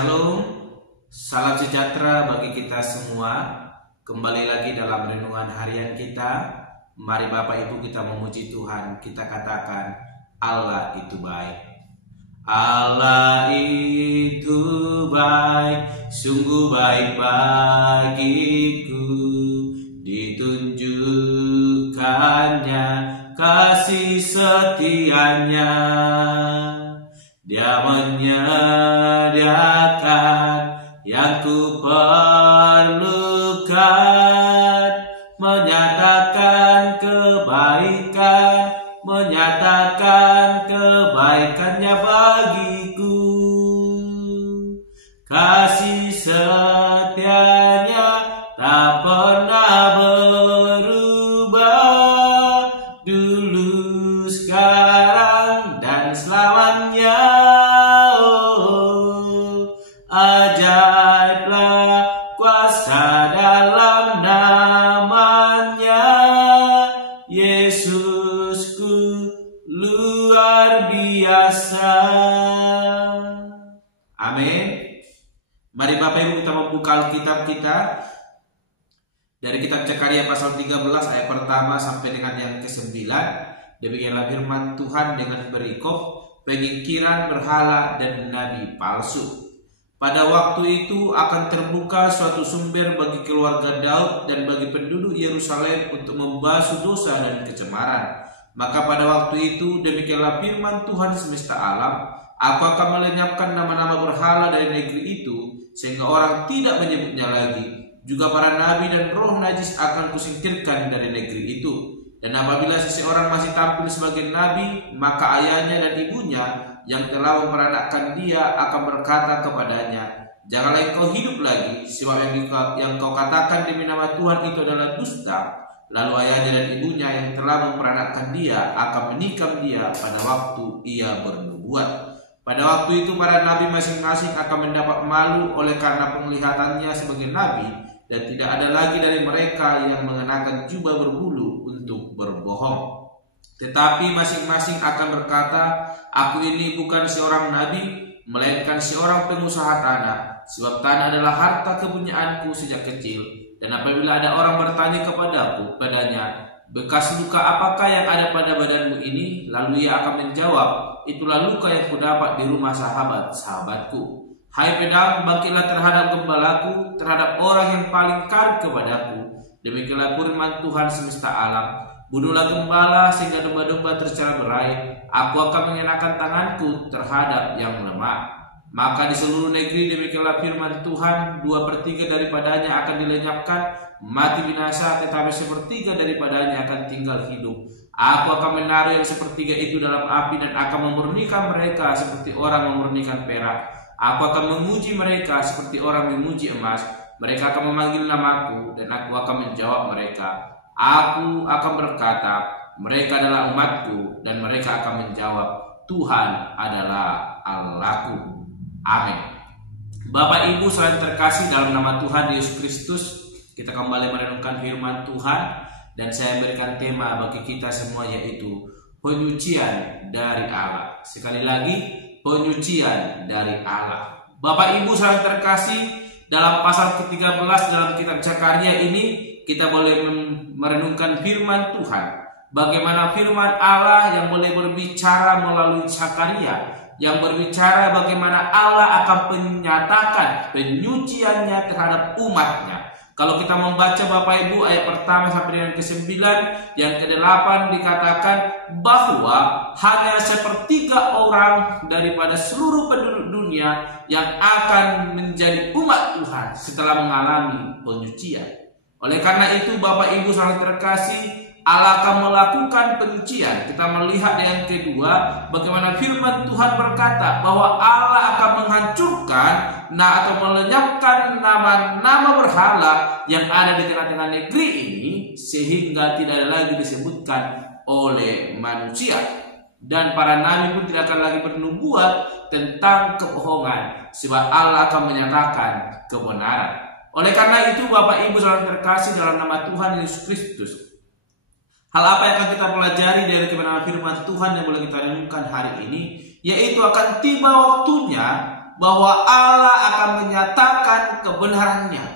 Shalom, salam sejahtera bagi kita semua. Kembali lagi dalam renungan harian kita. Mari Bapak Ibu kita memuji Tuhan. Kita katakan Allah itu baik. Allah itu baik, sungguh baik bagiku. Ditunjukkannya kasih setianya. Dia menyediakan yang ku perlukan, menyatakan kebaikannya bagiku. Kasih setianya tak pernah berubah, dulu, sekarang, dan selamanya. Ajaiblah kuasa dalam namanya, Yesusku luar biasa. Amin. Mari Bapak Ibu kita membuka Alkitab kita dari kitab Zakaria pasal 13 ayat pertama sampai dengan yang ke-9. Demikianlah firman Tuhan dengan perikop penyingkiran berhala dan nabi palsu. Pada waktu itu akan terbuka suatu sumber bagi keluarga Daud dan bagi penduduk Yerusalem untuk membasuh dosa dan kecemaran. Maka pada waktu itu demikianlah firman Tuhan semesta alam, aku akan melenyapkan nama-nama berhala dari negeri itu, sehingga orang tidak menyebutnya lagi. Juga para nabi dan roh najis akan kusingkirkan dari negeri itu. Dan apabila seseorang masih tampil sebagai nabi, maka ayahnya dan ibunya yang telah memperanakkan dia akan berkata kepadanya, janganlah engkau hidup lagi, sebab yang kau katakan demi nama Tuhan itu adalah dusta. Lalu ayahnya dan ibunya yang telah memperanakkan dia akan menikam dia pada waktu ia bernubuat. Pada waktu itu para nabi masing-masing akan mendapat malu oleh karena penglihatannya sebagai nabi, dan tidak ada lagi dari mereka yang mengenakan jubah berbulu untuk berbohong. Tetapi masing-masing akan berkata, aku ini bukan seorang nabi, melainkan seorang pengusaha tanah, sebab tanah adalah harta kepunyaanku sejak kecil. Dan apabila ada orang bertanya padanya, bekas luka apakah yang ada pada badanmu ini? Lalu ia akan menjawab, itulah luka yang kudapat di rumah sahabatku. Hai pedang, bangkitlah terhadap gembalaku, terhadap orang yang paling karib kepadaku. Demikianlah firman Tuhan semesta alam. Bunuhlah gembala sehingga domba-domba tercerai berai. Aku akan mengenakan tanganku terhadap yang lemah. Maka di seluruh negeri demikianlah firman Tuhan, 2/3 daripadanya akan dilenyapkan, mati binasa, tetapi 1/3 daripadanya akan tinggal hidup. Aku akan menaruh yang 1/3 itu dalam api dan akan memurnikan mereka seperti orang memurnikan perak. Aku akan menguji mereka seperti orang menguji emas. Mereka akan memanggil namaku dan aku akan menjawab mereka. Aku akan berkata, mereka adalah umatku, dan mereka akan menjawab, Tuhan adalah Allahku. Amin. Bapak Ibu saudara terkasih dalam nama Tuhan Yesus Kristus, kita kembali merenungkan firman Tuhan, dan saya berikan tema bagi kita semua, yaitu penyucian dari Allah. Sekali lagi, penyucian dari Allah. Bapak Ibu saudara terkasih, dalam pasal ke-13 dalam kitab Zakaria ini kita boleh merenungkan firman Tuhan. Bagaimana firman Allah yang boleh berbicara melalui Zakaria, yang berbicara bagaimana Allah akan menyatakan penyuciannya terhadap umatnya. Kalau kita membaca Bapak Ibu ayat pertama sampai dengan ke-9, yang ke-8 dikatakan bahwa hanya 1/3 orang daripada seluruh penduduk dunia yang akan menjadi umat Tuhan setelah mengalami penyucian. Oleh karena itu Bapak Ibu sangat terkasih, Allah akan melakukan penyucian. Kita melihat yang kedua, bagaimana firman Tuhan berkata bahwa Allah akan menghancurkan atau melenyapkan nama-nama berhala yang ada di tengah-tengah negeri ini, sehingga tidak ada lagi disebutkan oleh manusia. Dan para nabi pun tidak akan lagi bernubuat tentang kebohongan, sebab Allah akan menyatakan kebenaran. Oleh karena itu Bapak Ibu saudara terkasih dalam nama Tuhan Yesus Kristus, hal apa yang akan kita pelajari dari kebenaran firman Tuhan yang boleh kita renungkan hari ini? yaitu akan tiba waktunya bahwa Allah akan menyatakan kebenarannya.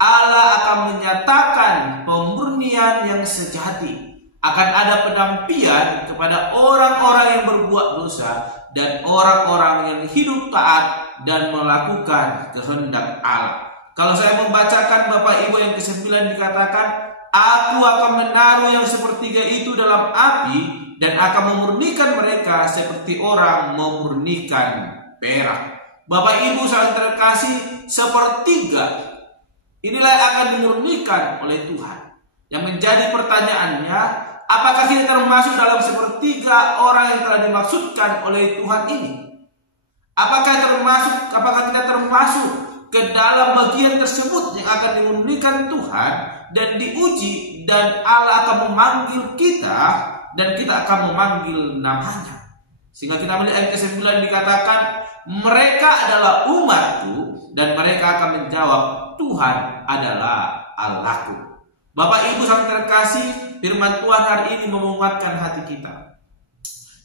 Allah akan menyatakan pemurnian yang sejati. Akan ada penampian kepada orang-orang yang berbuat dosa dan orang-orang yang hidup taat dan melakukan kehendak Allah. Kalau saya membacakan Bapak Ibu yang ke-9 dikatakan, aku akan menaruh yang sepertiga itu dalam api dan akan memurnikan mereka seperti orang memurnikan perak. Bapak Ibu saling terkasih, sepertiga inilah yang akan dimurnikan oleh Tuhan. Yang menjadi pertanyaannya, apakah kita termasuk dalam sepertiga orang yang telah dimaksudkan oleh Tuhan ini? Apakah kita termasuk ke dalam bagian tersebut yang akan dimurnikan Tuhan dan diuji, dan Allah akan memanggil kita dan kita akan memanggil namanya. Sehingga kita melihat ayat ke-9 dikatakan, mereka adalah umatku dan mereka akan menjawab, Tuhan adalah Allahku. Bapak Ibu sangat terkasih, firman Tuhan hari ini menguatkan hati kita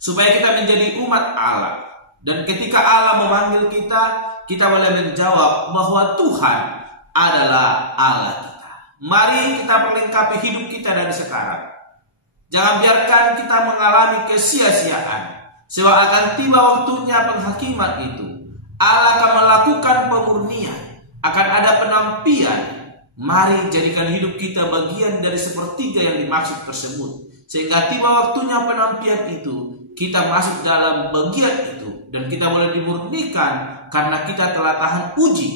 supaya kita menjadi umat Allah. Dan ketika Allah memanggil kita, kita boleh menjawab bahwa Tuhan adalah Allah kita. Mari kita perlengkapi hidup kita dari sekarang. Jangan biarkan kita mengalami kesia-siaan, sebab akan tiba waktunya penghakiman itu. Allah akan melakukan pemurnian, akan ada penampian. Mari jadikan hidup kita bagian dari sepertiga yang dimaksud tersebut, sehingga tiba waktunya penampian itu, kita masuk dalam bagian itu, dan kita boleh dimurnikan karena kita telah tahan uji,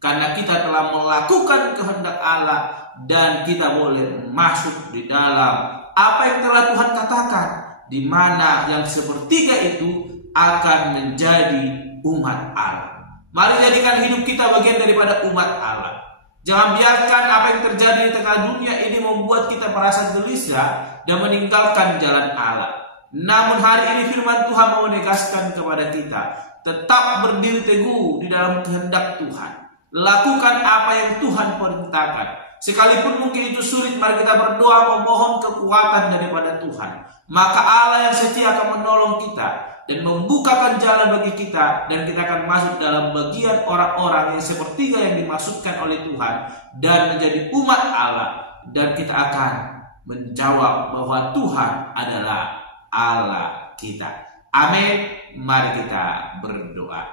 karena kita telah melakukan kehendak Allah, dan kita boleh masuk di dalam apa yang telah Tuhan katakan, di mana yang sepertiga itu akan menjadi umat Allah. Mari jadikan hidup kita bagian daripada umat Allah. Jangan biarkan apa yang terjadi di tengah dunia ini membuat kita merasa gelisah dan meninggalkan jalan Allah. Namun hari ini firman Tuhan mau menegaskan kepada kita, tetap berdiri teguh di dalam kehendak Tuhan. Lakukan apa yang Tuhan perintahkan. Sekalipun mungkin itu sulit, mari kita berdoa memohon kekuatan daripada Tuhan. Maka Allah yang setia akan menolong kita dan membukakan jalan bagi kita, dan kita akan masuk dalam bagian orang-orang yang sepertiga yang dimaksudkan oleh Tuhan dan menjadi umat Allah, dan kita akan menjawab bahwa Tuhan adalah Allah kita. Amin. Mari kita berdoa.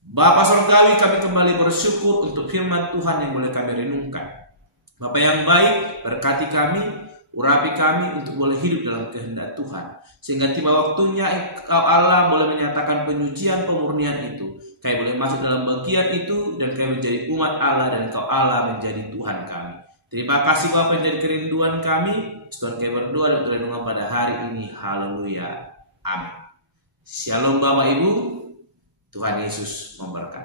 Bapa Surgawi, kami kembali bersyukur untuk firman Tuhan yang boleh kami renungkan. Bapa yang baik, berkati kami, urapi kami untuk boleh hidup dalam kehendak Tuhan, sehingga tiba waktunya Engkau Allah boleh menyatakan penyucian pemurnian itu. Kami boleh masuk dalam bagian itu, dan kami menjadi umat Allah, dan Engkau Allah menjadi Tuhan kami. Terima kasih Bapa, menjadi kerinduan kami. Tuhan kami berdoa dan renungan pada hari ini. Haleluya. Amin. Shalom Bapak Ibu. Tuhan Yesus memberkati.